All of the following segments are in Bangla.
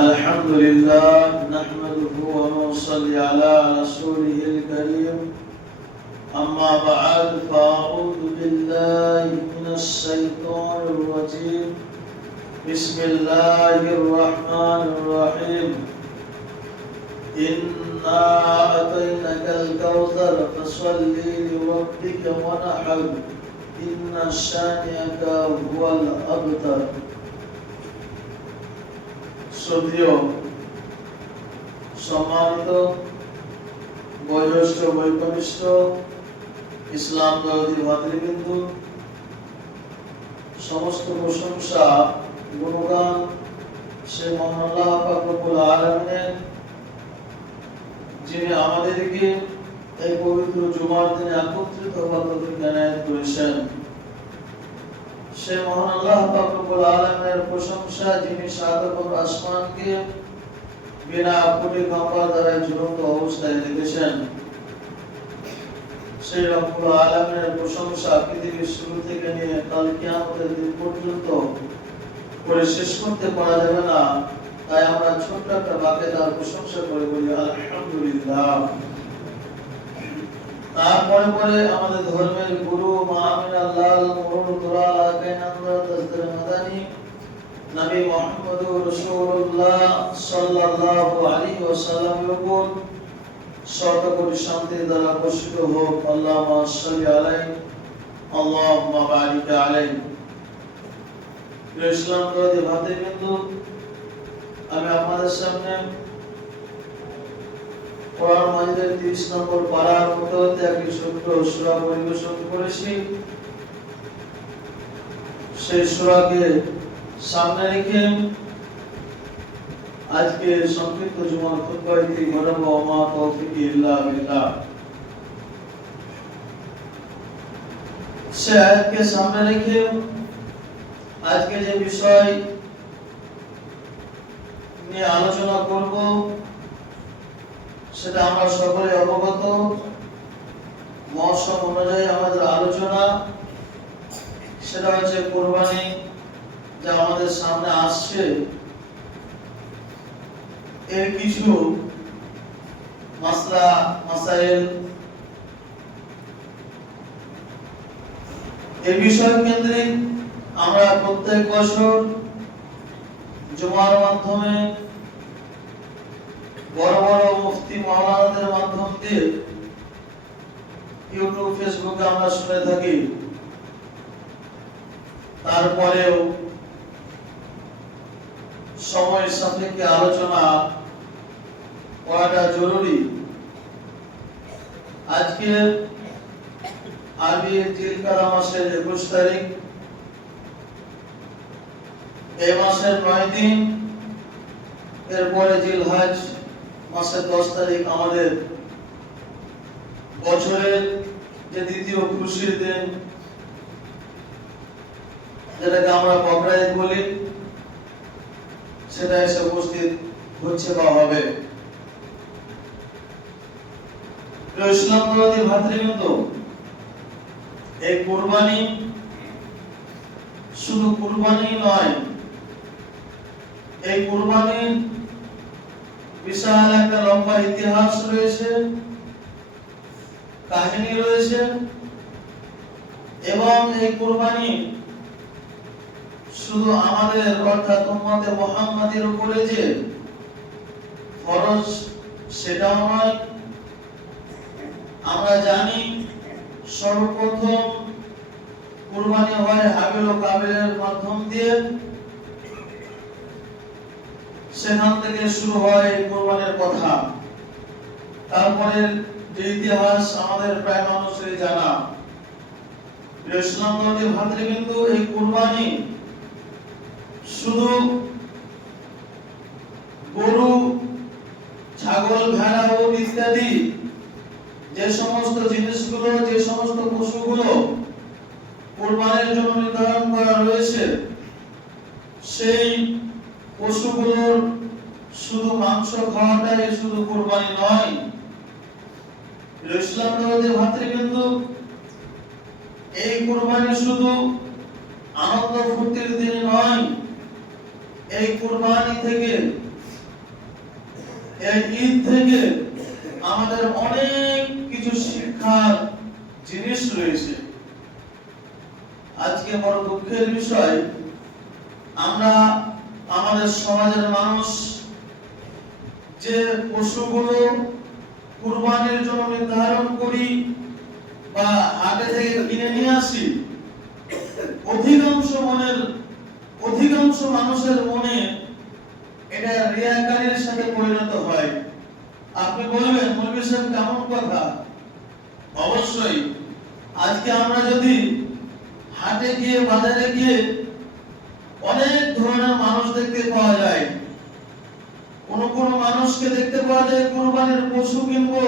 الحمد لله نحمده ونصلي على رسوله الكريم أما بعد فأعوذ بالله من الشيطان الرجيم بسم الله الرحمن الرحيم إنا أعطيناك الكوثر فصل لربك وانحر إن شانئك هو الأبتر শ্রদ্ধেয় সম্মানিত বয়োজ্যেষ্ঠ বৈকনিষ্ঠ ইসলাম দরদি ভাতৃবৃন্দ, সমস্ত প্রশংসা গুণগান সে মহান আল্লাহ পাক রব্বুল আলামিনের, যিনি আমাদেরকে এই পবিত্র জুমার দিনে একত্রিত হওয়ার তৌফিক এনায়েত করেছেন। সে মহান আল্লাহ পাক রব্বুল আলামিনের প্রশংসা, যিনি সাত আসমানকে বিনা কোটি গঙ্গা দ্বারা ঝুলন্ত অবস্থায় রেখেছেন। সেই রব্বুল আলামিনের প্রশংসা পৃথিবীর শুরু থেকে নিয়ে কাল কিয়ামতের দিন পর্যন্ত করে শেষ করতে পারা যাবে না। তাই আমরা ছোট্ট একটা বাক্যে তার প্রশংসা করে বলি আলহামদুলিল্লাহ। তারপরে পরে আমাদের ধর্মের গুরু মাআমিনাল্লাহ মুরুদ দুরাল আকাইনাল্লাহ তাজদার মাদানী নবী মুহাম্মদুর রাসূলুল্লাহ সাল্লাল্লাহু আলাইহি ওয়াসাল্লামের উপর শত কোটি শান্তির দ্বারা বর্ষিত হোক। আল্লাহুম্মা সাল্লি আলাইহি আল্লাহুম্মা বারিক আলাইহি। ইসলাম দরদি ভাতৃবৃন্দ, আমি আপনাদের সামনে কোরআন মাজিদের 30 নম্বর পারার মধ্যে হতে একটি ছোট্ট সূরা পরিবেশন করেছি। সেই সূরাকে সামনে রেখে আজকে সংক্ষিপ্ত জুমার খুতবাটি করব। মা তৌফিক ইল্লা বিল্লাহ। সে আয়াতকে সামনে রেখে আজকে যে বিষয় নিয়ে আলোচনা করব সেটা আমরা সকলে অবগত। মৌসুম অনুযায়ী আমাদের আলোচনা সেটা হচ্ছে কুরবানি, যা আমাদের সামনে আসছে। এর কিছু মাসলা মাসাইল এই বিষয় কেন্দ্রিক আমরা প্রত্যেক বছর জুমার মাধ্যমে বড় বড় মুফতি মাওলানাদের মাধ্যম দিয়ে ইউটিউব ফেসবুকে আমরা শুনে থাকি। তারপরেও সময় সাপেক্ষে আলোচনা করাটা জরুরি। আজকে আরবি জিলকাদা মাসের 21 তারিখ, এই মাসের 9 দিন, এরপরে জিলহজ মাসের 10 তারিখ আমাদের বছরের যে দ্বিতীয় খুশির দিন, যেটাকে আমরা বকরা ঈদ বলি, সেটা এসে উপস্থিত হচ্ছে বা হবে। ইসলাম দরদি ভাতৃবৃন্দ, এই কুরবানি শুধু কুরবানি নয়, এই কুরবানির বিশাল একটা লম্বা ইতিহাস রয়েছে, কাহিনী রয়েছে। এবং এই কুরবানি শুধু আমাদের অর্থাৎ উম্মতে মুহাম্মাদের উপরে যে ফরজ সেটাও নয়। আমরা জানি সর্বপ্রথম কুরবানি হয় হাবিল ও কাবিলের মাধ্যম দিয়ে। সেখান থেকে শুরু হয় কুরবানির কথা। তারপরে যে ইতিহাস আমাদের প্রায় মানুষেরই জানা। ইসলাম দরদি ভাতৃবৃন্দ, এই কুরবানি শুধু গরু, ছাগল, ভেড়া ও ইত্যাদি যে সমস্ত জিনিসগুলো, যে সমস্ত পশুগুলো কুরবানির জন্য নির্ধারণ করা রয়েছে, সেই পশুগুলোর শুধু মাংস খাওয়াটাই শুধু কুরবানি নয়। ইসলাম দরদি ভাতৃবৃন্দ, এই কুরবানি শুধু আনন্দ ফুর্তির দিন নয়, এই কুরবানি থেকে এই ঈদ থেকে আমাদের অনেক কিছু শিক্ষার জিনিস রয়েছে। আজকে বড় দুঃখের বিষয়, আমরা আমাদের সমাজের মানুষ যে পশুগুলো কুরবানির জন্য নির্ধারণ করি বা হাটে থেকে কিনে নিয়ে আসি, অধিকাংশ মানুষের মনে এটা রিয়াকারীর সাথে পরিণত হয়। আপনি বলবেন মৌলভী সাহেব কেমন কথা? অবশ্যই। আজকে আমরা যদি হাটে গিয়ে বাজারে গিয়ে অনেক ধরনের মানুষ দেখতে পাওয়া যায়। কোন মানুষকে দেখতে পাওয়া যায় কুরবানির পশু কিনবো,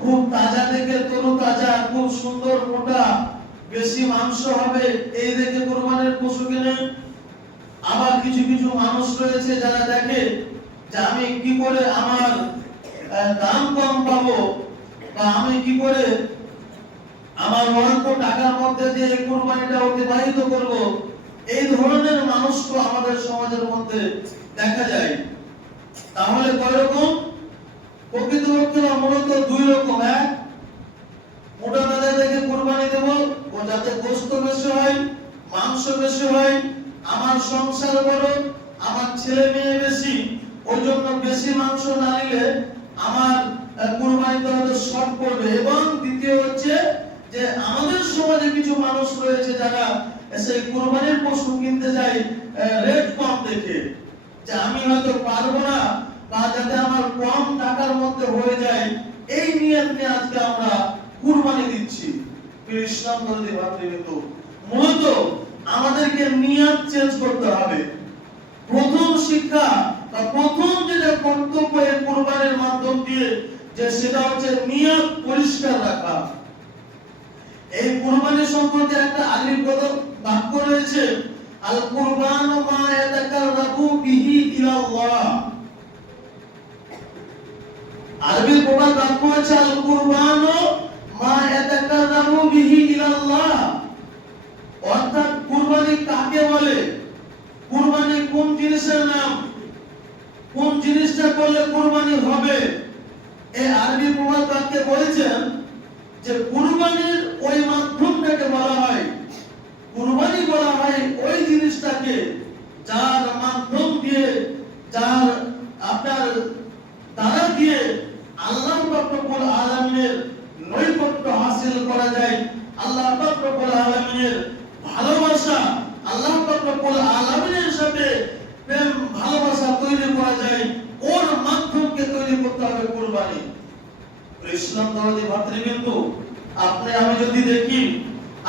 খুব তাজা দেখে, তরু তাজা, খুব সুন্দর, মোটা, বেশি মাংস হবে, এই দেখে কুরবানির পশু কিনে। আবার কিছু কিছু মানুষ রয়েছে যারা দেখে যে আমি কি করে আমার দাম কম পাবো, বা আমি কি করে আমার অল্প টাকার মধ্যে যে কুরবানিটা অতিবাহিত করব, এই ধরনের মানুষকে আমাদের সমাজের মধ্যে দেখা যায়। তাহলে কয় রকম? প্রকৃতপক্ষে মূলত দুই রকম। এক, মোটা তাজা দেখে কুরবানি দেব, ও যাতে গোশত বেশি হয়, মাংস বেশি হয়, আমার সংসার বড়, আমার ছেলে মেয়ে বেশি, ওই জন্য বেশি মাংস না নিলে আমার কুরবানিতে হয়তো শর্ট পড়বে। এবং দ্বিতীয় হচ্ছে যে আমাদের সমাজে কিছু মানুষ রয়েছে যারা সেই কুরবানির পশু কিনতে যায় রেট কম দেখে, যে আমি হয়তো পারবো না, বা যাতে আমার কম টাকার মধ্যে হয়ে যায়, এই নিয়ত নিয়ে আজকে আমরা কুরবানি দিচ্ছি। ইসলাম ধর্মী ভাতৃবৃন্দ, মূলত আমাদেরকে নিয়ত চেঞ্জ করতে হবে। প্রথম শিক্ষা বা প্রথম যেটা কর্তব্য এই কুরবানির মাধ্যম দিয়ে, যে সেটা হচ্ছে নিয়ত পরিষ্কার রাখা। এই কুরবানি সম্পর্কে একটা আরবি বাক্য রয়েছে, আল কুরবানু মা ইয়াতাকাররাবু বিহি ইলাল্লাহ। আরবি প্রবাদ বাক্য হচ্ছে আল কুরবানু মা ইয়াতাকাররাবু বিহি ইলাল্লাহ। অর্থাৎ কুরবানি কাকে বলে, কুরবানি কোন জিনিসের নাম, কোন জিনিসটা করলে কুরবানি হবে, এই আরবি প্রবাদ বাক্যে বলেছেন যে কুরবানির ওই মাধ্যমটাকে বলা হয়, কুরবানি বলা হয় ওই জিনিসটাকে যার মাধ্যম দিয়ে, যার আপনার দ্বারা দিয়ে আল্লাহ পাক রব্বুল আলামিনের নৈকট্য হাসিল করা যায়, আল্লাহ পাক রব্বুল আলামিনের ভালোবাসা, আল্লাহ পাক রব্বুল আলামিনের সাথে প্রেম ভালোবাসা তৈরি করা যায়, ওর মাধ্যমকে তৈরি করতে হবে কুরবানি। ইসলাম ধর্মী ভাতৃবৃন্দ, আপনি আমি যদি দেখি,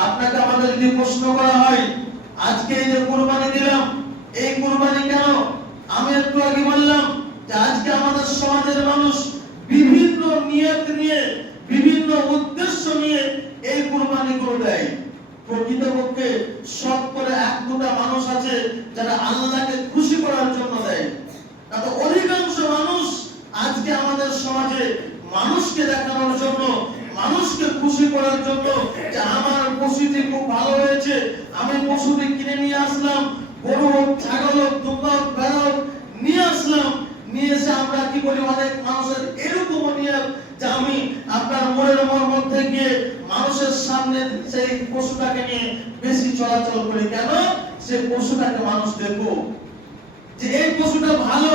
আপনাকে আমাদের যদি প্রশ্ন করা হয় আজকে এই যে কুরবানি দিলাম, এই কুরবানি কেন? আমি একটু আগে বললাম যে আজকে আমাদের সমাজের মানুষ বিভিন্ন নিয়ত নিয়ে, বিভিন্ন উদ্দেশ্য নিয়ে এই কুরবানিগুলো দেয়। প্রকৃতপক্ষে শতকরা 1-2টা মানুষ আছে যারা আল্লাহকে খুশি করার জন্য দেয়। তাতে অধিকাংশ মানুষ আজকে আমাদের সমাজে মানুষকে দেখানোর জন্য, মানুষকে খুশি করার জন্য, যে আমার পশুটি খুব ভালো হয়েছে, আমি পশুটি কিনে নিয়ে আসলাম, গরু হোক, ছাগল হোক, দুম্বা হোক, ভেড়া হোক, নিয়ে আসলাম, নিয়ে এসে আমরা কি বলি, অনেক মানুষের এরকম নিয়ত যে আমি আপনার মনের মধ্যে গিয়ে মানুষের সামনে সেই পশুটাকে নিয়ে বেশি চলাচল করি। কেন? সে পশুটাকে মানুষ দেখবো, যে এই পশুটা ভালো,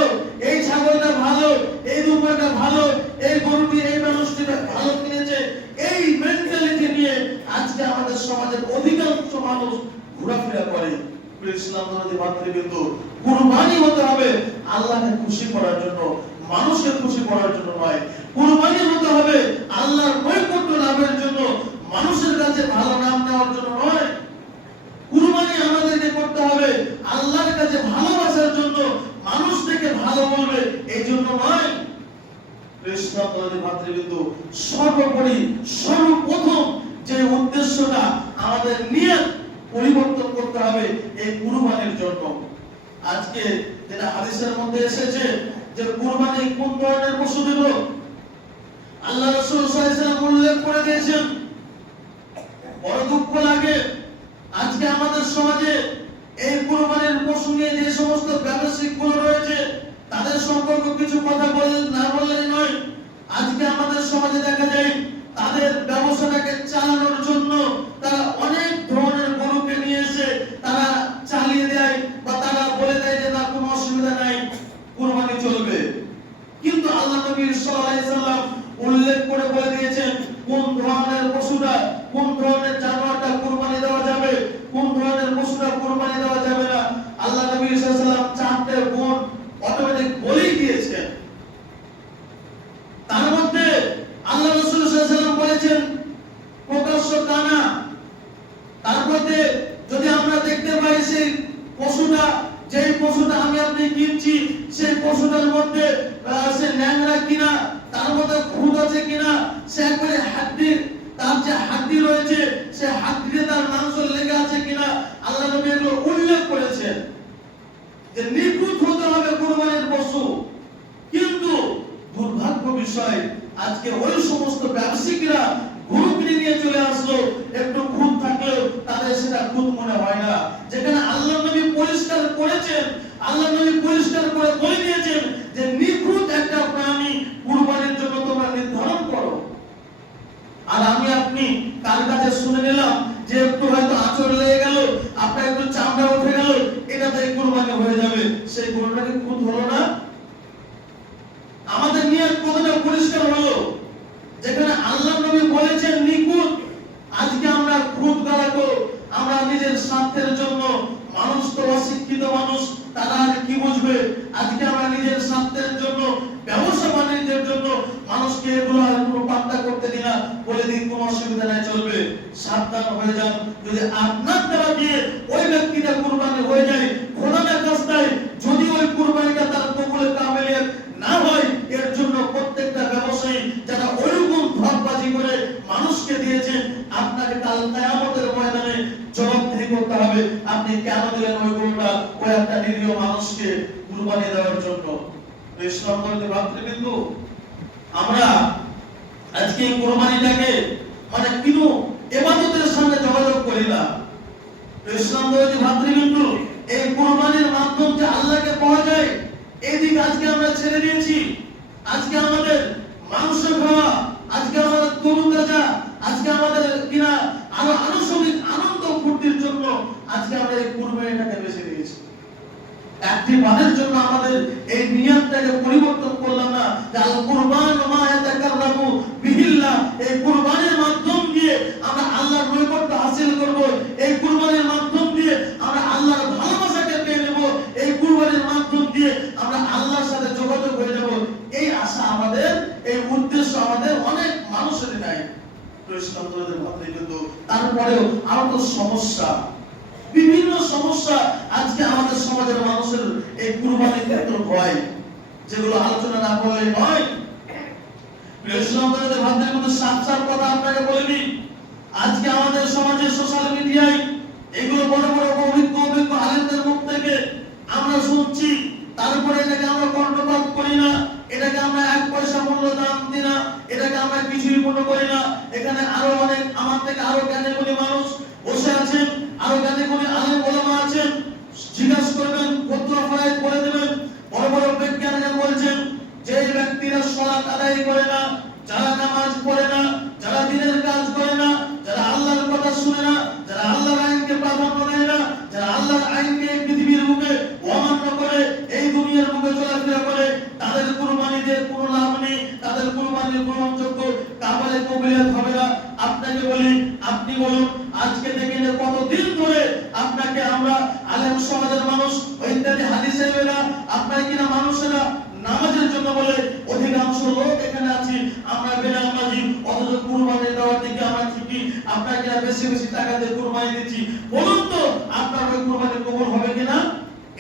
এই ছাগলটা ভালো, এই দুম্বাটা ভালো, এই গরুটি, এই মানুষটি ভালো কিনেছে, এই মেন্টালিটি নিয়ে আজকে আমাদের সমাজের অধিকাংশ মানুষ ঘোরাফেরা করে। ইসলাম ধর্মী ভাতৃবৃন্দ, কুরবানি হতে হবে আল্লাহকে খুশি করার জন্য, মানুষকে খুশি করার জন্য নয়। কুরবানি হতে হবে আল্লাহর নৈকট্য লাভের জন্য, মানুষের কাছে ভালো নাম নেওয়ার জন্য নয়। কুরবানি আমাদেরকে করতে হবে আল্লাহর কাছে ভালোবাসার জন্য, মানুষ থেকে ভালো বলবে এই জন্য নয়। ইসলাম ধর্মী ভাতৃবৃন্দ, সর্বোপরি সর্বপ্রথম যে উদ্দেশ্যটা আমাদের নিয়ত পরিবর্তন করতে হবে এই কুরবানির জন্য। আজকে যেটা হাদিসের মধ্যে এসেছে যে কুরবানি কোন ধরনের পশু দেব, আল্লাহ রাসূল সাল্লাল্লাহু আলাইহি ওয়াসাল্লাম উল্লেখ করে দিয়েছেন। বড় দুঃখ লাগে আজকে আমাদের সমাজে এই কুরবানির পশু নিয়ে যে সমস্ত ব্যবসায়িক গুলো রয়েছে, তাদের সম্পর্কে কিছু কথা না বললেই নয়। আজকে আমাদের সমাজে দেখা যায় তাদের ব্যবসাটাকে চালানোর জন্য তারা অনেক ধরনের গরুকে নিয়ে এসে তারা চালিয়ে দেয় বা তারা বলে দেয় যে না কোনো অসুবিধা নাই, কুরবানি চলবে। কিন্তু আল্লাহ নবী সাল্লাল্লাহু আলাইহি সাল্লাম উল্লেখ করে বলে দিয়েছেন কোন ধরনের পশুটা, কোন ধরনের জানোয়ারটা কুরবানি দেওয়া যাবে, কোন ধরনের পশুটা কুরবানি দেওয়া যাবে না। আল্লাহ নবী সাল্লাল্লাহু আলাইহি সাল্লাম চারটি গুণ অটোমেটিক বলেই দিয়েছেন। তার মধ্যে আল্লাহ রাসূল সাল্লাল্লাহু আলাইহি সাল্লাম বলেছেন প্রকাশ্য কানা। তার মধ্যে যদি আমরা দেখতে পাই সেই পশুটা, যেই পশুটা আমি আপনি কিনছি সেই পশুটার মধ্যে সে ন্যাংরা কিনা, তার মধ্যে খুঁত আছে কিনা, সে একবারে হাড্ডির, তার যে হাড্ডি রয়েছে সে হাড্ডিতে তার মাংস লেগে আছে কিনা, আল্লাহ নবী এগুলো উল্লেখ করেছেন যে নিখুঁত হতে হবে কুরবানির পশু। কিন্তু দুর্ভাগ্য বিষয় আজকে ওই সমস্ত ব্যবসায়ীরা গরু কিনে নিয়ে চলে আসলো, একটু খুঁত থাকলেও তাদের সেটা খুঁত মনে হয় না। যেখানে আল্লাহ নবী পরিষ্কার করেছেন, আল্লাহ নবী পরিষ্কার করে বলে দিয়েছেন যে নিখুঁত একটা প্রাণী কুরবানির জন্য তোমরা নির্ধারণ করো। আর আমি আপনি কার কাছে শুনে নিলাম যে একটু হয়তো আঁচড় লেগে গেল, আপনার একটু চামড়া উঠে গেল, এটাতে কুরবানি হয়ে যাবে, সেই গরুটা কি খুঁত হলো না? আমাদের নিয়ত কতটা পরিষ্কার হলো? যেখানে আল্লাহ নবী বলেছেন নিখুঁত, আজকে আমরা খুঁত গালাবো আমরা নিজের স্বার্থের জন্য। মানুষ তো অশিক্ষিত মানুষ, তারা আর কি বুঝবে? আজকে আমরা নিজের স্বার্থের জন্য, ব্যবসা বাণিজ্যের জন্য মানুষকে এগুলো আর কোনো পাত্তা করতে দিই না, বলে দিই কোনো অসুবিধা নাই, চলবে। সাবধান হয়ে যান, যদি আপনার দ্বারা গিয়ে ওই ব্যক্তিটা কুরবানি হয়ে যায়, খোদা না কাস্তায় যদি ওই কুরবানিটা তার কবুলে কামেলিয়াত না হয়, এর জন্য প্রত্যেকটা ব্যবসায়ী যারা ওইরকম ধপবাজি করে মানুষকে দিয়েছেন, আপনাকে কাল কিয়ামতের ময়দানে জবাবদিহি করতে হবে। আপনি কেন দিলেন ওই গরুটা ওই একটা নিরীহ মানুষকে কুরবানি দেওয়ার জন্য? ইসলাম বলতে ভাতৃবৃন্দ, আমরা আজকে কুরবানিটাকে মানে কিনো ইবাদতের সঙ্গে যোগাযোগ করি না। ইসলাম বলতে ভাতৃবৃন্দ, এই কুরবানির মাধ্যম যে আল্লাহকে পাওয়া যায়, এই দিক আজকে আমরা ছেড়ে দিয়েছি। আজকে আমাদের মাংস খাওয়া, আজকে আমাদের তরু তাজা, আজকে আমাদের কিনা আরো আনুষঙ্গিক আনন্দ ফুর্তির জন্য আজকে আমরা এই কুরবানিটাকে বেছে নিয়েছি। একটি বাদের জন্য আমাদের এই নিয়তটাকে পরিবর্তন করলাম না যে আল কুরবান মা ইয়াতাকাররাবু বিহিল্লাহ, এই কুরবানির মাধ্যম দিয়ে আমরা আল্লাহর নৈকট্য হাসিল করব, এই কুরবানির মাধ্যম দিয়ে আমরা আল্লাহর ভালোবাসাকে পেয়ে নেব, এই কুরবানির মাধ্যম দিয়ে আমরা আল্লাহর সাথে যোগাযোগ হয়ে যাব। এই আশা আমাদের, এই উদ্দেশ্য আমাদের অনেক মানুষের নাই। তারপরেও আরো তো সমস্যা, বিভিন্ন সমস্যা আজকে আমাদের সমাজের মানুষের এই কুরবানির ক্ষেত্রে হয়, যেগুলো আলোচনা না করলে নয়। ভাবদের মধ্যে সাত কথা আপনাকে বলে দিই। আজকে আমাদের সমাজে সোশ্যাল মিডিয়ায় এগুলো বড় বড় অভিজ্ঞ আলেমদের মুখ থেকে আমরা শুনছি, তারপরে এটাকে আমরা কর্ণপাত করি না, এটাকে আমরা এক পয়সা মূল্য দাম দিই না, এটাকে আমরা কিছুই মনে করি না। এখানে আরো অনেক আমার থেকে আরো জ্ঞানী মানুষ বসে আছেন, আরো জ্ঞানী আলেম ওলামা আছেন, জিজ্ঞাসা করবেন, ফতোয়া ফরায়েদ করে দেবেন। বড় বড় বিজ্ঞানীরা বলছেন যে ব্যক্তিরা সালাত আদায় করে না, যারা নামাজ পড়ে না, যারা দিনের কাজ করে না, যারা আল্লাহর কথা শুনে না, যারা আল্লাহর আইনকে প্রাধান্য দেয় না, যারা আল্লাহর আইনকে পৃথিবীর বুকে অমান্য করে এই দুনিয়ার বুকে চলাফেরা করে, তাদের কুরবানি দিয়ে কোনো লাভ নেই, তাদের কুরবানি গ্রহণযোগ্য কাবালে কবুলিয়ত হবে না। আপনাকে বলি, আপনি বলুন আজকে থেকে কতদিন ধরে আপনাকে আমরা আলেম সমাজের মানুষ ইত্যাদি হাদিসেরা আপনার কিনা মানুষেরা নামাজের জন্য বলে অধিকাংশ লোক এখানে আছি আমরা বেনামাজি, অথচ কুরবানি দেওয়ার দিকে আমরা ঠিকই আপনার কিনা বেশি বেশি টাকা দিয়ে কুরবানি দিচ্ছি। বলুন তো আপনার ওই কুরবানি কবুল হবে কিনা?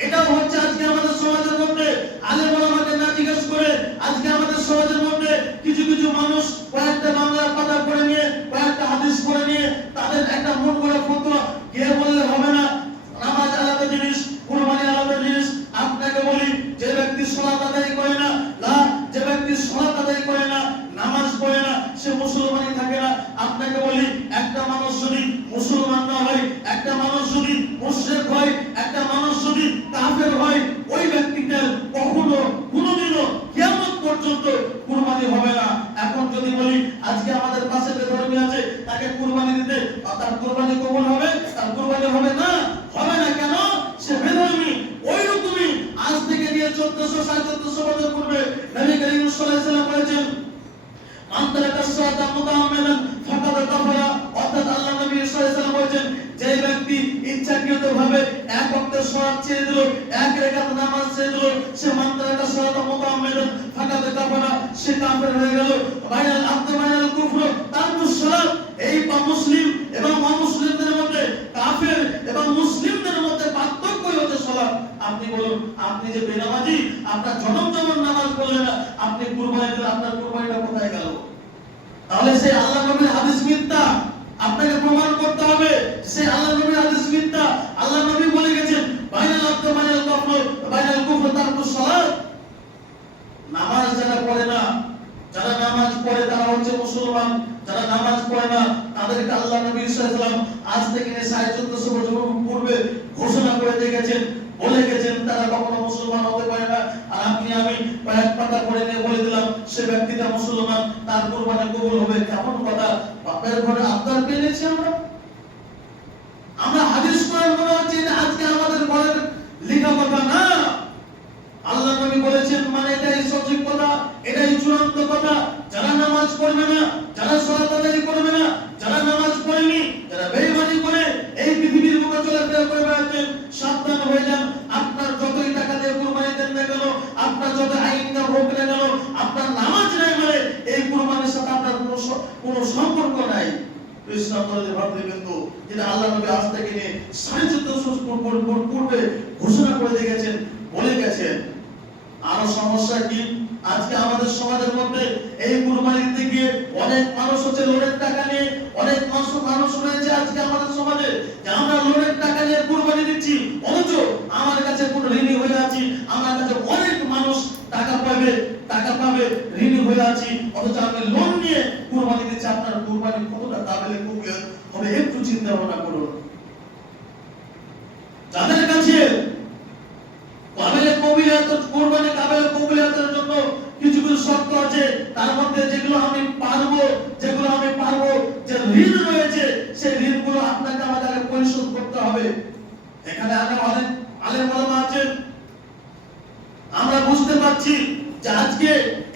এটাও হচ্ছে আজকে আমাদের সমাজের মধ্যে আলেম ওলামাকে না জিজ্ঞেস করে আজকে আমাদের সমাজের মধ্যে কিছু কিছু মানুষ কয়েকটা বাংলা পাতা পড়ে নিয়ে, কয়েকটা হাদিস পড়ে নিয়ে তাদের একটা মন করা ফতোয়া গিয়ে বললে হবে না। নামাজ আলাদা জিনিস, কুরবানি আলাদা জিনিস। আপনাকে বলি, যে ব্যক্তি সালাত আদায় করে না, যে ব্যক্তি সালাত আদায় করে না, নামাজ পড়ে না, সে মুসলমানই থাকে না। আপনাকে বলি, একটা মানুষ যদি মুসলমান না হয়, একটা মানুষ যদি মুশরিক হয়, একটা মানুষ যদি কাফের হয়, ওই ব্যক্তিটার কখনো 1400 1450 বছর পূর্বে নবী করিম সাল্লাল্লাহু আলাইহি ওয়াসাল্লাম বলেছেন মান তারাকা সালাতা মুতাআম্মিদান ফাকাদ কাফারা। অর্থাৎ আল্লাহ নবী সাল্লাল্লাহু আলাইহি ওয়াসাল্লাম বলেছেন যে ব্যক্তি ইচ্ছাকৃতভাবে এক ওয়াক্তের সালাত ছেড়ে দিল, এক রাকাত নামাজ ছেড়ে দিল, সে মান তারাকা সালাতা মুতাআম্মিদান ফাকাদ কাফারা, সে কাফের হয়ে গেল। বাইনাল আবদ বাইনাল কুফর তারকুস সালাত। এই মুসলিম এবং অমুসলিমদের মধ্যে, কাফের এবং মুসলিমদের মধ্যে পার্থক্যই হচ্ছে সালাত। আপনি বলুন, আপনি যে বেনামাজি, আপনার জনম নামাজ পড়লেন না, আপনি কুরবানি দিলেন, আপনার কুরবানিটা কোথায় গেল? তাহলে সেই আল্লাহ নবীর হাদিস মিথ্যা, আপনাকে প্রমাণ করতে হবে সেই আল্লাহ নবীর হাদিস মিথ্যা। আল্লাহ নবী বলে গেছেন বাইনাল আবদ বাইনাল কুফর বাইনাল কুফর তারকুস সালাত। নামাজ যারা পড়ে না, যারা নামাজ পড়ে তারা হচ্ছে মুসলমান, যারা নামাজ পড়ে না তাদেরকে আল্লাহ নবী সাল্লাল্লাহু আলাইহি ওয়াসাল্লাম আজ থেকে 1450 বছর পূর্বে ঘোষণা করে দিয়ে গেছেন, বলে গেছেন তারা কখনো মুসলমান হতে পারে না। আর আপনি আমি কয়েক পাতা পড়ে নিয়ে বলে দিলাম সে ব্যক্তিটা মুসলমান, তার কুরবানি কবুল হবে। কেমন কথা! বাপের ঘরে আবদার পেয়েছি আমরা হাদিস পড়ে মনে হচ্ছে যে আজকে আমাদের ঘরের লেখা কথা না। আল্লাহ নবী বলেছেন মানে এটাই সঠিক কথা, এটাই চূড়ান্ত কথা। যারা নামাজ পড়বে না, যারা সালাত আদায় করবে না, যারা নামাজ পড়েনি, যারা বেঈমানি করে এই পৃথিবীর বুকে চলাফেরা করে বেড়াচ্ছেন, সাবধান হয়ে যান। আপনার যতই টাকা দিয়ে কুরবানি দেন না কেন, আপনার যত আইনকাম হোক না কেন, আপনার নামাজ নাই মানে এই কুরবানির সাথে আপনার কোনো সম্পর্ক নাই। ইসলাম ধর্মের ভাতৃবৃন্দ, যেটা আল্লাহ নবী আজ থেকে নিয়ে 1450 বছর পূর্বে ঘোষণা করে দিয়ে গেছেন, বলে গেছেন। আরো সমস্যা কি? আজকে আমাদের সমাজের মধ্যে এই কুরবানি দিতে গিয়ে অনেক মানুষ হচ্ছে লোনের টাকা নিয়ে, অনেক মানুষ রয়েছে আজকে আমাদের সমাজে যে আমরা লোনের টাকা নিয়ে কুরবানি দিচ্ছি, অথচ আমার কাছে কোনো ঋণী হয়ে আছি, আমার কাছে অনেক মানুষ টাকা পাবে ঋণী হয়ে আছি, অথচ আমি লোন নিয়ে কুরবানি দিচ্ছি। আপনার কুরবানি কতটা কাবিলে কবুলিয়ত হবে একটু চিন্তা ভাবনা করুন। যাদের কাছে কাবিলে কবুলিয়ত, কুরবানি কাবিলে কবুলিয়তের জন্য কিছু কিছু শর্ত আছে, তার মধ্যে যেগুলো আমি পারবো, যে ঋণ রয়েছে সেই ঋণগুলো আপনাকে আমাদের পরিশোধ করতে হবে। এখানে অনেক আলেম ওলামা আছেন, আমরা বুঝতে পারছি যে আজকে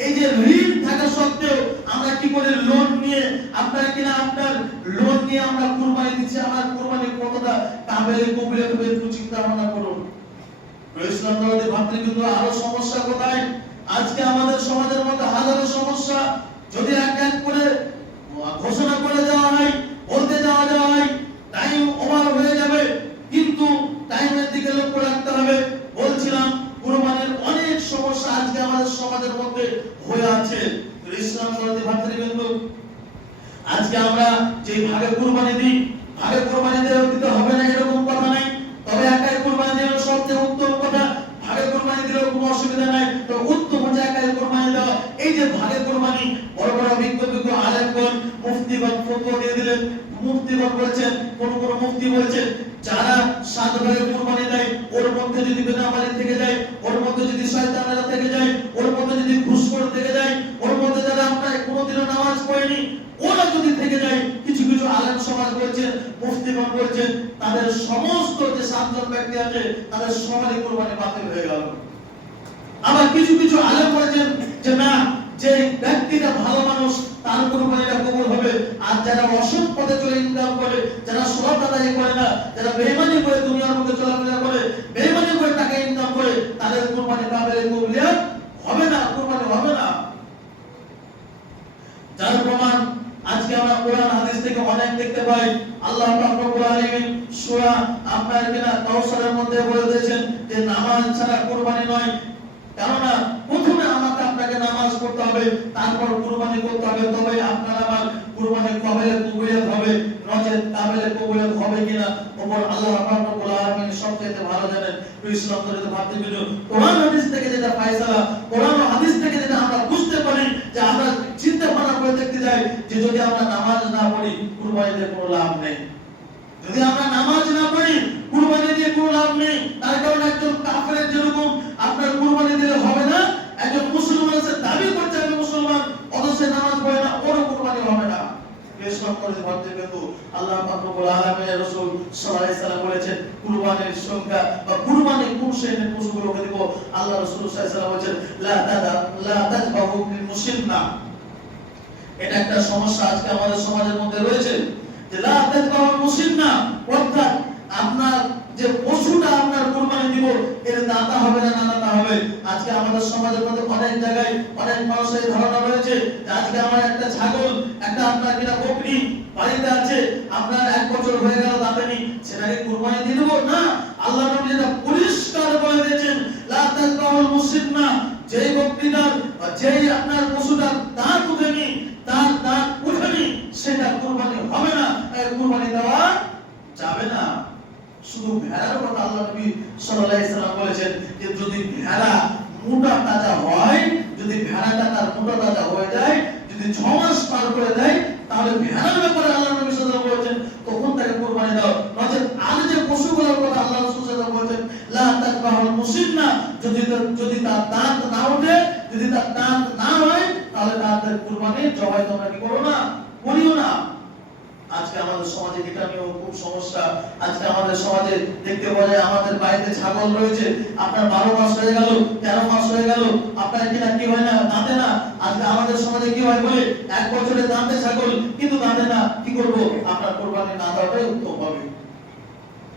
এই যে ঋণ থাকা সত্ত্বেও আমরা কি করে লোন নিয়ে আপনার লোন নিয়ে আমরা কুরবানি দিচ্ছি। আমার কুরবানি কতটা কাবিলে কবুলিয়ত হবে একটু চিন্তা ভাবনা করুন। ইসলাম ধর্মের ভাতৃবৃন্দ, আরো সমস্যা কোথায়? আজকে আমাদের সমাজের মধ্যে হাজারো সমস্যা। যদি এক এক করে ঘোষণা করে দেওয়া হয়, বলতে যাওয়া হয়, টাইম ওভার হয়ে যাবে, কিন্তু টাইমের দিকে লক্ষ্য রাখতে হবে। বলছিলাম কুরবানির অনেক সমস্যা আজকে আমাদের সমাজের মধ্যে হয়ে আছে। ইসলাম ধর্মের ভাতৃবৃন্দ, আজকে আমরা যে ভাগে কুরবানি দিই, ভাগে কুরবানি দিতে হবে না এরকম কথা নাই, তবে একাই কুরবানি দেওয়া সবচেয়ে উত্তম কথা। ভাগে কুরবানি দিলেও কোনো অসুবিধা নাই, তো উত্তম হচ্ছে একাই কুরবানি দেওয়া। এই যে ভাগে কুরবানি, বড় বড় বিজ্ঞ আলেমগণ, মুফতিগণ ফতোয়া দিয়ে দিলেন। মুফতিগণ বলছেন, কোন মুফতি বলছেন যারা 7 ভাগে কুরবানি দেয়, ওর মধ্যে যদি বেনামাজি থেকে যায়, ওর মধ্যে যদি শয়তানেরা থেকে যায়, ওর মধ্যে যদি ঘুষখোর থেকে যায়, ওর মধ্যে যারা আপনার কোনোদিনও নামাজ পড়েনি ওরা যদি থেকে যায়, কিছু কিছু আলেম সমাজ বলছেন, মুফতিগণ বলছেন তাদের সমস্ত যে 7 জন ব্যক্তি আছে তাদের সবারই কুরবানি বাতিল হয়ে গেল। আবার কিছু কিছু আলেম বলছেন যে না, যে ব্যক্তিটা ভালো মানুষ তার কুরবানিটা কবুল হবে, আর যারা অসৎ পথে চলে ইনকাম করে, যারা সালাত আদায় করে না, যারা বেঈমানি করে দুনিয়ার মধ্যে চলাফেরা করে, বেঈমানি করে টাকা ইনকাম করে, তাদের কুরবানি কাবিলে কবুলিয়ত হবে না, কুরবানি হবে না। যার প্রমাণ আজকে আমরা কোরআন হাদিস থেকে অনেক দেখতে পাই। আল্লাহ পাক রব্বুল আলামিন সূরা আপনার কিনা কাউসারের মধ্যে বলে দিয়েছেন যে নামাজ ছাড়া কুরবানি নয়। কেননা প্রথমে আপনাকে নামাজ পড়তে হবে, তারপর কুরবানি করতে হবে, তবে আপনার আমার কুরবানি কাবিলে কবুলিয়ত হবে। নচেত কাবিলে কবুলিয়ত হবে কিনা ওপর আল্লাহ পাক রব্বুল আলামিন সবচেয়ে ভালো জানেন। ইসলাম ধর্মের ভাতৃবৃন্দ, কোরআন হাদিস থেকে যেটা ফায়সালা, কোরআন হাদিস থেকে যেটা আমরা বুঝতে পারি, যে আমরা চিন্তা ভাবনা করে দেখতে যাই যে যদি আমরা নামাজ না পড়ি কুরবানিতে কোনো লাভ নেই। যদি আমরা নামাজ না পড়ি কুরবানি দিয়ে কোনো লাভ নেই। তার কারণ একজন কাফেরের যেরকম আপনার কুরবানি দিলে হবে না, একজন মুসলমান আছে দাবি করছে আমি মুসলমান, অথচ নামাজ পড়ে না, ওরও কুরবানি হবে না। ইসলাম ধর্মের ভাতৃবৃন্দ, আল্লাহ পাক রব্বুল আলামিনের রাসূল সাল্লাল্লাহু আলাইহি ওয়াসাল্লাম বলেছেন কুরবানির সংখ্যা বা কুরবানি কোন শ্রেণীর পশুগুলো বকে দিব। আল্লাহ রাসূল সাল্লাল্লাহু আলাইহি ওয়াসাল্লাম বলেছেন লা তাযবাহু লিল মুসলিমনা। এটা একটা সমস্যা আজকে আমাদের সমাজের মধ্যে রয়েছে যে লা তাযবাহু লিল মুসলিমনা, অর্থাৎ আপনার যে পশুটা আপনার কুরবানি দিব এর দাতা হবে না দাতা হবে। আজকে আমাদের সমাজের মধ্যে অনেক জায়গায় অনেক মানুষের ধারণা রয়েছে যে আজকে আমার একটা ছাগল, একটা আপনার কিনা বকরি বাড়িতে আছে, আপনার 1 বছর হয়ে গেল দাঁতেনি, সেটাকে কুরবানি দিয়ে দেব না। আল্লাহ নবী যেটা পরিষ্কার বলে দিয়েছেন লা তাযবাহুল মুসলিমনা, যেই বকরিটার বা যেই আপনার পশুটার দাঁত উঠেনি, তার দাঁত উঠেনি, সেটা কুরবানি হবে না, কুরবানি দেওয়া যাবে না। শুধু ভেড়ার কথা আল্লাহ নবী সাল্লাল্লাহু আলাইহি সাল্লাম বলেছেন যে যদি ভেড়া মোটা তাজা হয়, যদি ভেড়াটা তার মোটা তাজা হয়ে যায়, যদি 6 মাস পার করে দেয়, তাহলে ভেড়ার ব্যাপারে আল্লাহ নবী সাল্লাল্লাহু আলাইহি সাল্লাম বলেছেন তখন তাকে কুরবানি দাও। নচেত আর যে পশুগুলোর কথা আল্লাহ রাসূল সাল্লাল্লাহু আলাইহি বলেছেন লা তাযবাহুল মুসলিমনা, যদি তার দাঁত না ওঠে, যদি তার দাঁত না হয়, তাহলে তাদের কুরবানি জবাই তোমরা কি করো না, করিও না। আজকে আমাদের সমাজে এটা নিয়েও খুব সমস্যা। আজকে আমাদের সমাজে দেখতে পাওয়া যায় আমাদের বাড়িতে ছাগল রয়েছে, আপনার 12 মাস হয়ে গেল, 13 মাস হয়ে গেল, আপনার কিনা কি হয় না, দাঁতে না। আজকে আমাদের সমাজে কি হয় বলে 1 বছরে দাঁতে ছাগল কিন্তু দাঁতে না, কি করব? আপনার কুরবানি না দেওয়াটাই উত্তম হবে।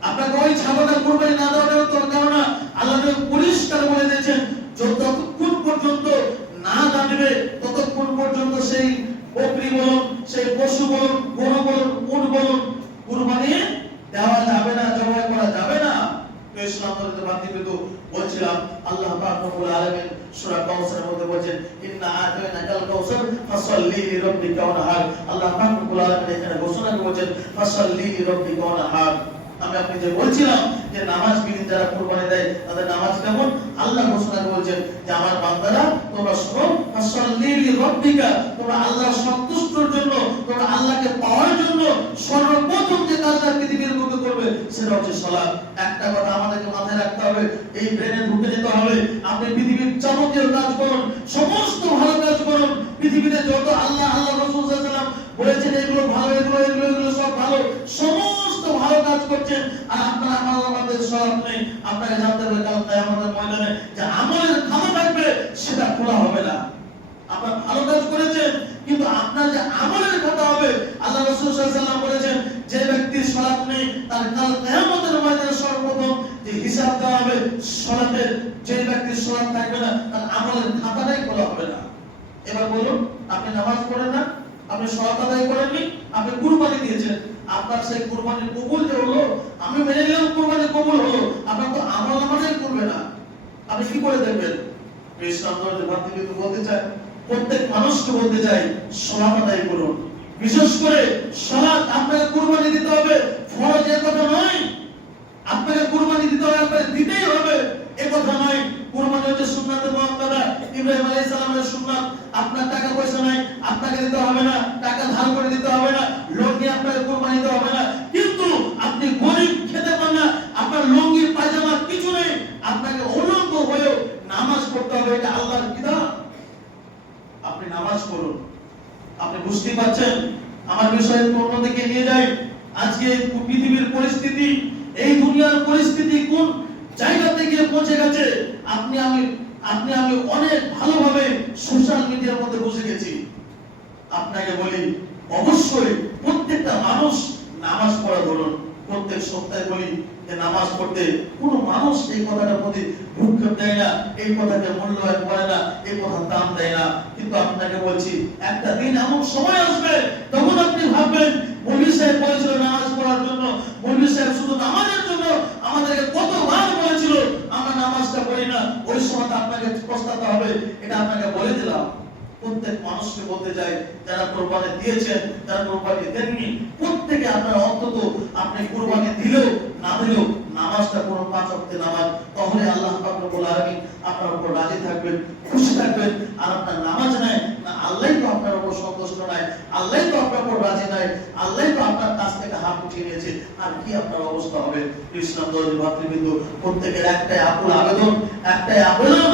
আপনাকে ওই ছাগলের কুরবানি না দেওয়াটাই উত্তম, কারণ আল্লাহ পরিষ্কার বলে দিয়েছেন যতক্ষণ পর্যন্ত না দাঁতবে ততক্ষণ পর্যন্ত সেই বকরি বলুন, সেই পশু বলুন, গরু বলুন, উট বলুন, কুরবানি দেওয়া যাবে না, জবাই করা যাবে না। তো ইসলাম ধর্মে বাধ্যবিত বলছিলাম আল্লাহ পাক রব্বুল আলামিন সূরা কাউসারের মধ্যে বলেন ইন্না আতাইনাকাল কাউসার ফাসাল্লি লিরাব্বিকা ওয়ানহার। আল্লাহ পাক রব্বুল আলামিন এখানে ঘোষণা করেছেন ফাসাল্লি লিরাব্বিকা ওয়ানহার। আমি আপনি যে বলছিলাম যে নামাজ বিধি যারা কুরবানি দেয় তাদের নামাজ কেমন, আল্লাহ ঘোষণা করেছেন যে আমার বান্দারা তোমরা শোনো ফাসাল্লি লিরাব্বিকা, তোমরা আল্লাহর সন্তুষ্টির জন্য, তোমরা আল্লাহকে পাওয়ার জন্য সর্বপ্রথম যে কাজটা পৃথিবীর মধ্যে করবে সেটা হচ্ছে সালাত। একটা কথা আমাদেরকে মাথায় রাখতে হবে, এই ব্রেনে ঢুকে যেতে হবে। আপনি পৃথিবীর যাবতীয় কাজ করুন, সমস্ত ভালো কাজ করুন, পৃথিবীতে যত আল্লাহ রাসূল সাল্লাল্লাহু আলাইহি ওয়াসাল্লাম বলেছেন এগুলো ভালো, এগুলো সব ভালো, সমস্ত ভালো কাজ করছেন, আর আপনার আমলের মধ্যে সালাত নেই। আপনাকে জানতে হবে কাল কিয়ামতের ময়দানে যে আমলের খাতা থাকবে সেটা খোলা হবে না। আপনার ভালো কাজ করেছেন কিন্তু আপনার যে আমলের খাতা হবে, আল্লাহ রাসূল সাল্লাল্লাহু আলাইহি ওয়াসাল্লাম বলেছেন যে ব্যক্তির সালাত নেই তার কাল কিয়ামতের ময়দানে সর্বপ্রথম যে হিসাব দেওয়া হবে সালাতের, যে ব্যক্তির সালাত থাকবে না তার আমলের খাতাটাই খোলা হবে না। এবার বলুন, আপনি নামাজ পড়েন না, আপনি সালাত আদায় করেননি, আপনি কুরবানি দিয়েছেন, আপনার সেই কুরবানির কবুল যে হলো, আমি মেনে নিলাম কুরবানি কবুল হলো, আপনার তো আমল নামাজই করবে না, আপনি কি করে দেখবেন? ইসলাম ধর্মের বাধ্যবিত বলতে চাই, প্রত্যেক মানুষকে বলতে চাই সালাত আদায় করুন। বিশেষ করে সালাত আপনাকে কুরবানি দিতে হবে, ফরজ এর কথা নয়। আপনাকে কুরবানি দিতে হবে, আপনাকে দিতেই হবে এ কথা নয়। কুরবানি হচ্ছে সুন্নাতে মুআক্কাদা, ইব্রাহিম আলাইহিস সালামের সুন্নাত। আপনার টাকা পয়সা নাই, আপনাকে দিতে হবে না, টাকা ধার করে দিতে হবে না, লোন নিয়ে আপনাকে কুরবানি দিতে হবে না। কিন্তু আপনি গরিব, খেতে পান না, আপনার লুঙ্গি পায়জামা কিছু নেই, আপনাকে উলঙ্গ হয়েও নামাজ পড়তে হবে, এটা আল্লাহর বিধান। আপনি নামাজ পড়ুন। আপনি বুঝতে পারছেন আমার বিষয়ে অন্যদিকে নিয়ে যাই। আজকে পৃথিবীর পরিস্থিতি, এই দুনিয়ার পরিস্থিতি কোন জায়গা থেকে পৌঁছে গেছে, আপনি আমি অনেক ভালোভাবে সোশ্যাল মিডিয়ার মধ্যে বসে গেছি। আপনাকে বলি অবশ্যই প্রত্যেকটা মানুষ নামাজ পড়া ধরুন। প্রত্যেক সপ্তাহে বলি যে নামাজ পড়তে কোনো মানুষ এই কথাটার প্রতি ভ্রুক্ষেপ দেয় না, এই কথাকে মূল্যায়ন করে না, এই কথার দাম দেয় না। কিন্তু আপনাকে বলছি একটা দিন এমন সময় আসবে তখন আপনি ভাববেন মৌলভী সাহেব বলেছিল নামাজ পড়ার জন্য, মৌলভী সাহেব শুধু নামাজের জন্য আমাদেরকে কতবার বলেছিল, আমরা নামাজটা পড়ি না। ওই সময় আপনাকে পস্তাতে হবে, এটা আপনাকে বলে দিলাম। প্রত্যেক মানুষকে বলতে চাই যারা কুরবানি দিয়েছেন, যারা কুরবানি দেননি, প্রত্যেকে আপনার অন্তত আপনি কুরবানি দিলেও না দিলেও নামাজটা করুন, 5 ওয়াক্তের নামাজ। তাহলে আল্লাহ পাক রব্বুল আলামিন আপনার উপর রাজি থাকবেন, খুশি থাকবেন। আর আপনার নামাজ নাই না, আল্লাহই তো আপনার উপর সন্তুষ্ট নয়, আল্লাহই তো আপনার উপর রাজি নয়, আল্লাহই তো আপনার কাছ থেকে হাত উঠিয়ে নিয়েছে, আর কি আপনার অবস্থা হবে? ইসলাম ধর্মের ভাতৃবৃন্দ, প্রত্যেকের একটাই আকুল আবেদন,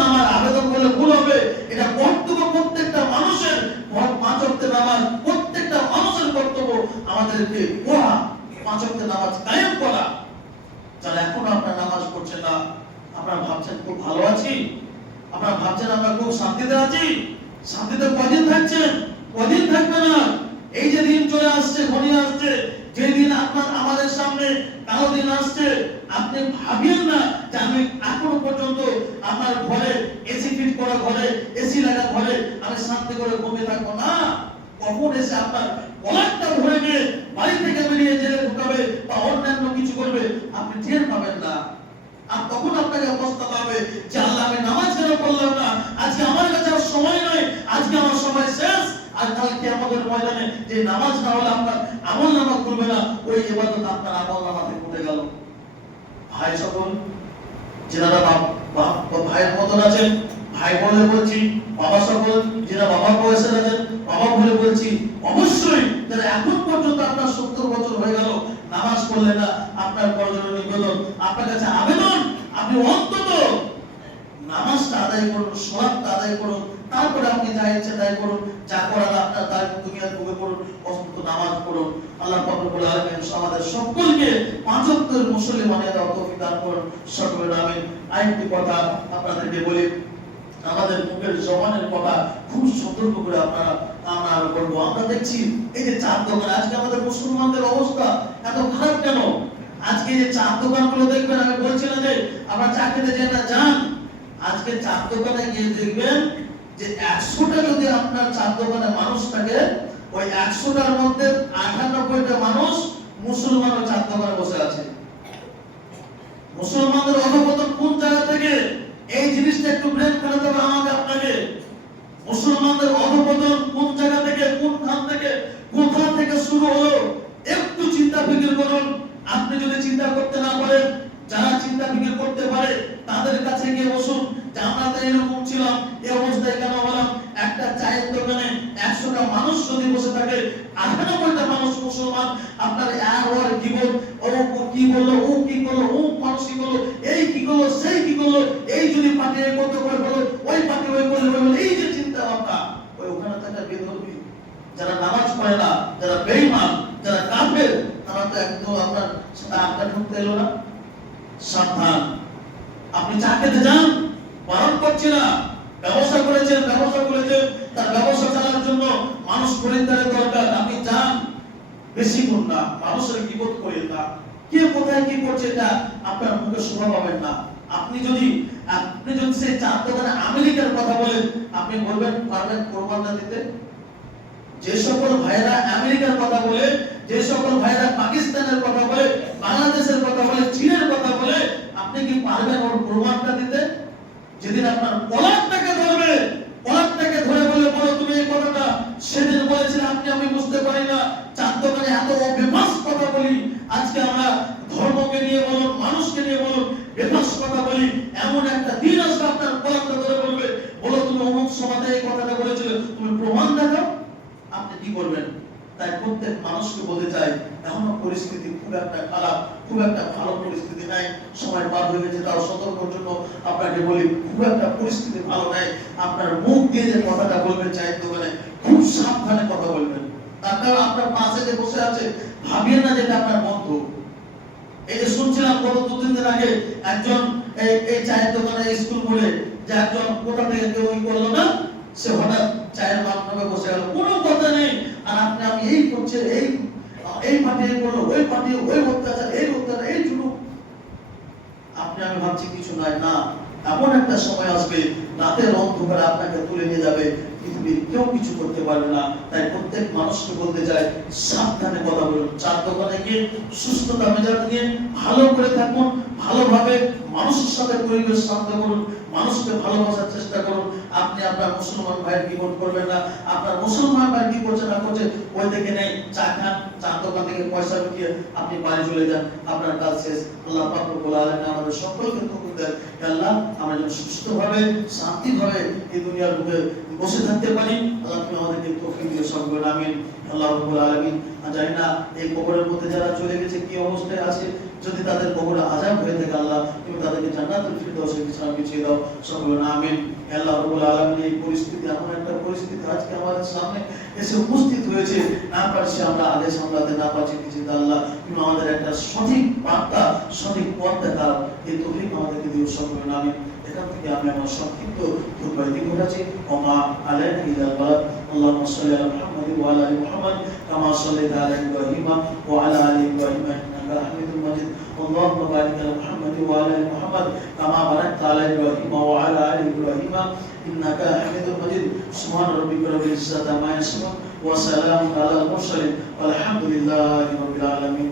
আমার আবেদন করলে ভুল হবে। এটা কর্তব্য প্রত্যেকটা মানুষের, 5 ওয়াক্তের নামাজ প্রত্যেকটা মানুষের কর্তব্য আমাদেরকে পড়া, 5 ওয়াক্তের নামাজ কায়েম করা। যারা এখনো আপনার নামাজ পড়ছেন না, আপনারা ভাবছেন খুব ভালো আছি, আপনারা ভাবছেন আমরা খুব শান্তিতে আছি। শান্তিতে কদিন থাকছেন? কদিন থাকবে না। এই যে দিন চলে আসছে, ঘনিয়ে আসছে, যে দিন আপনার আমাদের সামনে কালো দিন আসছে, আপনি ভাবিয়েন না যে আমি এখনো পর্যন্ত আমার ঘরে এসি ফিট করা ঘরে, এসি লাগা ঘরে আমি শান্তি করে ঘুমিয়ে থাকবো না। কখন এসে আপনার গলাটা ধরে নিয়ে বাড়ি থেকে বেরিয়ে জেলে ঢুকাবে বা অন্যান্য কিছু করবে আপনি টের পাবেন না। আর তখন আপনাকে অবস্থা পাবে যে আল্লাহ আমি নামাজ কেন পড়লাম না, আজকে আমার কাছে আর সময় নয়, আজকে আমার সময় শেষ। আর কালকে আমাদের ময়দানে যে নামাজ না হলে আপনার আমল নামা করবে না, ওই ইবাদত আপনার আমল নামাতে পড়ে গেল। ভাই সকল যারা ভাইয়ের মতন আছেন, ভাই বলে বলছি, বাবা সকল যারা বাবা বয়সের আছেন, বাবা বলে বলছি, অবশ্যই যারা এখন পর্যন্ত আপনার 70 বছর হয়ে গেল নামাজ পড়লেন না, আপনার বড়জোর নিবেদন, আপনার কাছে আবেদন, আপনি অন্তত নামাজটা আদায় করুন, সালাতটা আদায় করুন, তারপরে আপনি যা ইচ্ছে তাই করুন, যা করার আপনার তাই দুনিয়ার বুকে করুন, অন্তত নামাজ পড়ুন। আল্লাহ পাক রব্বুল আলামিন আমাদের সকলকে পাঁচ ওয়াক্তের মুসল্লি বানিয়ে দেওয়ার তৌফিক দান করুন, সকলের আমিন। আরেকটি কথা আপনাদেরকে বলি, আমাদের মুখের জবানের কথা খুব সতর্ক করে আমরা বলবো। আমরা দেখছি এই যে চার দোকান, আজকে আমাদের মুসলমানদের অবস্থা এত খারাপ কেন? আজকে যে চার দোকানগুলো দেখবেন, আমি বলছি না যে আমরা চা খেতে যাই না, যান। আজকে চার দোকানে গিয়ে দেখবেন যে 100টা যদি আপনার চার দোকানে মানুষ থাকে, ওই 100টার মধ্যে 98টা মানুষ মুসলমানের চার দোকানে বসে আছে। মুসলমানদের অধঃপতন কোন জায়গা থেকে? এই জিনিসটা একটু ব্রেন ফেলাতে হবে আমাকে আপনাকে। মুসলমানদের অধঃপতন কোন জায়গা থেকে, কোন খান থেকে, কোথা থেকে শুরু হলো? একটু চিন্তা ফিকির করুন। আপনি যদি চিন্তা করতে না পারেন, যারা চিন্তা ফিকির করতে পারে তাদের কাছে গিয়ে বসুন যে আমরা তো এরকম ছিলাম, এই অবস্থায় কেন হলাম? একটা চায়ের দোকানে 100টা মানুষ যদি বসে থাকে, 98টা মানুষ মুসলমান, আপনার আর জীবন ও কি বললো, ও কি করলো, ও মানুষ কি করলো, এই কি করলো, সেই কি করলো, এই যদি পার্টি কত করে বলো, ওই পার্টি ওই করলো, এই যে চিন্তা ভাবনা, ওই ওখানে থাকা বেধর্মী যারা নামাজ পড়ে না, যারা বেঈমান, যারা কাফের, তারা তো একদম আপনার সাথে আড্ডা ঢুকতে এলো না। সাবধান। আপনি চা খেতে যান, বারণ করছি না, ব্যবসা করেছেন, তার ব্যবসা চালানোর জন্য মানুষ খরিদ্দারের দরকার, আপনি যান, বেশি গুণ না, মানুষের বিপদ করেন না। কে কোথায় কি করছে এটা আপনার মুখে শোভা পাবেন না। আপনি যদি সেই চার দোকানে আমেরিকার কথা বলেন, আপনি বলবেন পারবেন কোরবানটা দিতে? যে সকল ভাইরা আমেরিকার কথা বলে, যে সকল ভাইরা পাকিস্তানের কথা বলে, বাংলাদেশের কথা বলে, চীনের কথা বলে, আপনি কি পারবেন ওর প্রমাণটা দিতে? যেদিন আপনার কলারটাকে ধরবে, কলারটাকে ধরে বলে বলো তুমি এই কথাটা সেদিন বলেছিলেন, আপনি আমি বুঝতে পারি না, চার দোকানে এত বেফাস কথা বলি, আজকে আমরা ধর্মকে নিয়ে বলুন, মানুষকে নিয়ে বলুন, বেফাস কথা বলি, এমন একটা দিন আসবে আপনার কলারটা ধরে বলবে বলো তুমি অমুক সমাজে এই কথাটা বলেছিলে, তুমি প্রমাণ দেখাও। আপনি কি করবেন? তাই প্রত্যেক মানুষকে বলতে চাই, এখনো পরিস্থিতি খুব একটা খারাপ, খুব একটা ভালো পরিস্থিতি নাই। সময় পার হয়ে গেছে, তাও সতর্কর জন্য আপনাকে বলি, খুব একটা পরিস্থিতি ভালো নাই। আপনার মুখ দিয়ে যে কথাটা বলবেন চাই দোকানে, খুব সাবধানে কথা বলবেন। তার কারণ আপনার পাশে যে বসে আছে, ভাবিয়ে না যেটা আপনার বন্ধু। এই যে শুনছিলাম গত 2-3 দিন আগে একজন এই চায়ের দোকানে স্কুল বলে যে একজন কোথা থেকে কেউ করলো না, সে হঠাৎ চায়ের মাধ্যমে বসে গেল, কোনো কথা নেই। আর আপনি আমি এই করছে, এই পার্টি করলো, ওই পার্টি ওই অত্যাচার, এই অত্যাচার, এই জুলুম। আপনি আমি ভাবছি কিছু নাই, না, এমন একটা সময় আসবে রাতের অন্ধকারে আপনাকে তুলে নিয়ে যাবে, পৃথিবীর কেউ কিছু করতে পারবে না। তাই প্রত্যেক মানুষকে বলতে চাই, সাবধানে কথা বলুন। চার দোকানে গিয়ে সুস্থতা মেজাজ নিয়ে ভালো করে থাকুন, ভালোভাবে মানুষের সাথে পরিবেশ শান্ত করুন, মানুষকে ভালোবাসার চেষ্টা করুন। আপনি আপনার মুসলমান ভাইয়ের বিপদ করবেন না। আপনার মুসলমান ভাই কি করছে না করছে ওই থেকে নেই, চা খান, চার দোকান থেকে পয়সা ঢুকিয়ে আপনি বাড়ি চলে যান, আপনার কাজ শেষ। আল্লাহ পাক রব্বুল আলামিন আমাদের সকলকে তৌফিক দেন। আল্লাহ আমরা যেন সুস্থভাবে শান্তিভাবে এই দুনিয়ার বুকে বসে থাকতে পারি। আল্লাহ তুমি আমাদেরকে তৌফিক দিও, সকলে আমিন। আল্লাহ রাব্বুল আলামিন। জানি না এই কবরের মধ্যে যারা চলে গেছে কি অবস্থায় আছে, যদি তাদের কবরে আযাব হয়ে থাকে আল্লাহ তুমি তাদেরকে জান্নাতুল ফিরদাউসে বিছিয়ে দাও। সকলে আমিন। আল্লাহ রাব্বুল আলামিন এই পরিস্থিতি এমন একটা পরিস্থিতি আজকে আমাদের সামনে এসে উপস্থিত হয়েছে, না পারছি আমরা আগে সামলাতে, না পারছি কিছু আল্লাহ তুমি আমাদের একটা সঠিক বার্তা সঠিক পথ দেখাও, এই তৌফিক আমাদেরকে দিও। সকলে আমিন। এখান থেকে আমি আমার সংক্ষিপ্ত খুতবাটি করেছি। ওমা আলাইনা ইল্লাল বালাগ। আল্লাহুম্মা সাল্লি আলা মুহাম্মাদ ওয়া আলা আলি মুহাম্মাদ কামা সাল্লাইতা আলা ইব্রাহিম ওয়া আলা আলি ইব্রাহিম ইন্নাকা হামিদুম মাজিদ। اللهم بارك على محمد وعلى ال محمد كما باركت على ابراهيم وعلى ال ابراهيم انك حميد مجيد. سبحان ربك رب العزه عما يصفون وسلام على المرسلين والحمد لله رب العالمين.